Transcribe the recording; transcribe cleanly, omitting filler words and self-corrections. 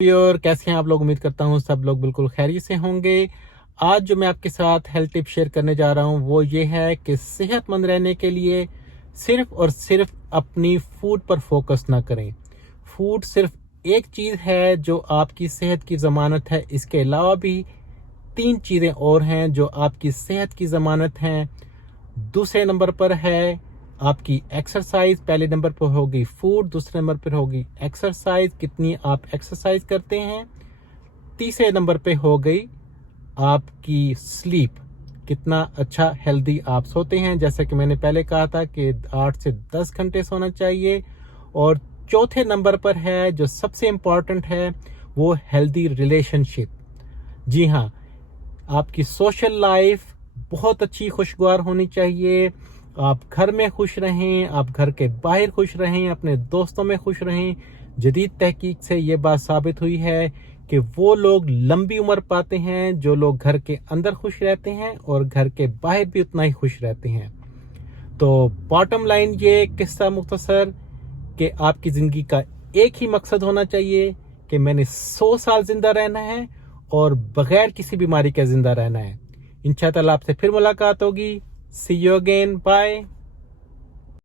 और कैसे हैं आप लोग। उम्मीद करता हूँ सब लोग बिल्कुल खैरियत से होंगे। आज जो मैं आपके साथ हेल्थ टिप शेयर करने जा रहा हूँ वो ये है कि सेहतमंद रहने के लिए सिर्फ और सिर्फ अपनी फूड पर फोकस ना करें। फूड सिर्फ एक चीज़ है जो आपकी सेहत की ज़मानत है। इसके अलावा भी 3 चीज़ें और हैं जो आपकी सेहत की ज़मानत हैं। दूसरे नंबर पर है आपकी एक्सरसाइज। पहले नंबर पर होगी फूड, दूसरे नंबर पर होगी एक्सरसाइज, कितनी आप एक्सरसाइज करते हैं। तीसरे नंबर पे हो गई आपकी स्लीप, कितना अच्छा हेल्दी आप सोते हैं। जैसे कि मैंने पहले कहा था कि 8 से 10 घंटे सोना चाहिए। और चौथे नंबर पर है जो सबसे इम्पॉर्टेंट है, वो हेल्दी रिलेशनशिप। जी हाँ, आपकी सोशल लाइफ बहुत अच्छी खुशगवार होनी चाहिए। आप घर में खुश रहें, आप घर के बाहर खुश रहें, अपने दोस्तों में खुश रहें। जदीद तहकीक से ये बात साबित हुई है कि वो लोग लंबी उम्र पाते हैं जो लोग घर के अंदर खुश रहते हैं और घर के बाहर भी उतना ही खुश रहते हैं। तो बॉटम लाइन ये किस्सा मुख्तसर कि आपकी ज़िंदगी का एक ही मकसद होना चाहिए कि मैंने 100 साल ज़िंदा रहना है और बगैर किसी बीमारी के ज़िंदा रहना है। इंशाअल्लाह आपसे फिर मुलाकात होगी। सी यू अगेन, बाय।